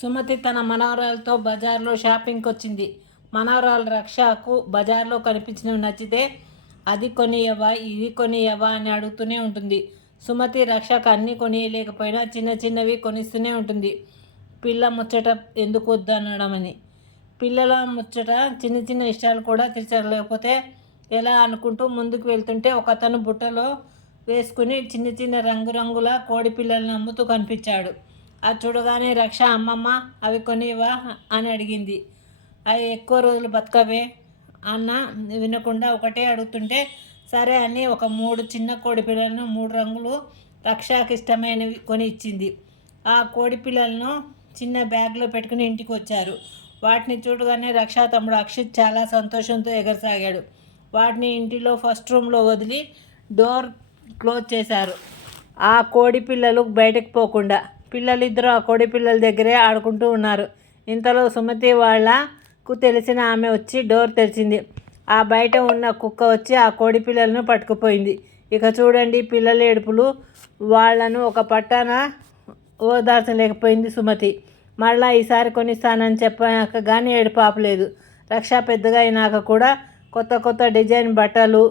సుమతి తన మనవరాలతో బజార్లో షాపింగ్కి వచ్చింది. మనవరాలు రక్షకు బజార్లో కనిపించినవి నచ్చితే అది కొనియవా ఇది కొనియవా అని అడుగుతూనే ఉంటుంది. సుమతి రక్షకు అన్నీ కొనియలేకపోయినా చిన్న చిన్నవి కొనిస్తూనే ఉంటుంది. పిల్ల ముచ్చట ఎందుకు వద్దనడమని. పిల్లల ముచ్చట చిన్న చిన్న ఇష్టాలు కూడా తీర్చలేకపోతే ఎలా అనుకుంటూ ముందుకు వెళ్తుంటే ఒకతను బుట్టలో వేసుకుని చిన్న చిన్న రంగురంగుల కోడి పిల్లలను అమ్ముతూ కనిపించాడు. అది చూడగానే రక్ష అమ్మమ్మ అవి కొనివా అని అడిగింది. అవి ఎక్కువ రోజులు బతకవే అన్న వినకుండా ఒకటే అడుగుతుంటే సరే అని ఒక 3 చిన్న కోడి పిల్లలను 3 రంగులు రక్షకి ఇష్టమైనవి కొని ఇచ్చింది. ఆ కోడి పిల్లలను చిన్న బ్యాగ్లో పెట్టుకుని ఇంటికి వచ్చారు. వాటిని చూడగానే రక్ష తమ్ముడు అక్షిత్ చాలా సంతోషంతో ఎగరసాగాడు. వాటిని ఇంటిలో ఫస్ట్ రూమ్లో వదిలి డోర్ క్లోజ్ చేశారు. ఆ కోడి పిల్లలు బయటకు పోకుండా. పిల్లలిద్దరూ ఆ కోడి పిల్లల దగ్గరే ఆడుకుంటూ ఉన్నారు. ఇంతలో సుమతి వాళ్లకు తెలిసిన ఆమె వచ్చి డోర్ తెరిచింది. ఆ బయట ఉన్న కుక్క వచ్చి ఆ కోడి పిల్లలను పట్టుకుపోయింది. ఇక చూడండి పిల్లల ఏడుపులు. వాళ్లను ఒక పట్టాన ఓదార్చలేకపోయింది సుమతి. మళ్ళా ఈసారి కొనిస్తానని చెప్పాక కానీ ఏడుపు ఆపలేదు. రక్ష పెద్దగా అయినాక కూడా కొత్త కొత్త డిజైన్ బట్టలు,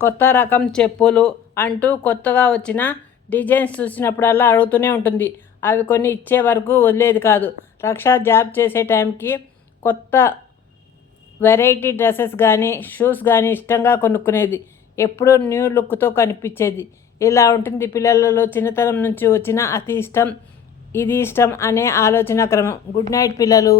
కొత్త రకం చెప్పులు అంటూ కొత్తగా వచ్చిన డిజైన్స్ చూసినప్పుడల్లా అడుగుతూనే ఉంటుంది. అవి కొన్ని ఇచ్చే వరకు వదిలేది కాదు. రక్ష జాబ్ చేసే టైంకి కొత్త వెరైటీ డ్రెస్సెస్ కానీ షూస్ కానీ ఇష్టంగా కొనుక్కునేది. ఎప్పుడూ న్యూ లుక్తో కనిపించేది. ఇలా ఉంటుంది పిల్లలలో చిన్నతనం నుంచి వచ్చిన అతి ఇష్టం, ఇది ఇష్టం అనే ఆలోచన క్రమం. గుడ్ నైట్ పిల్లలు.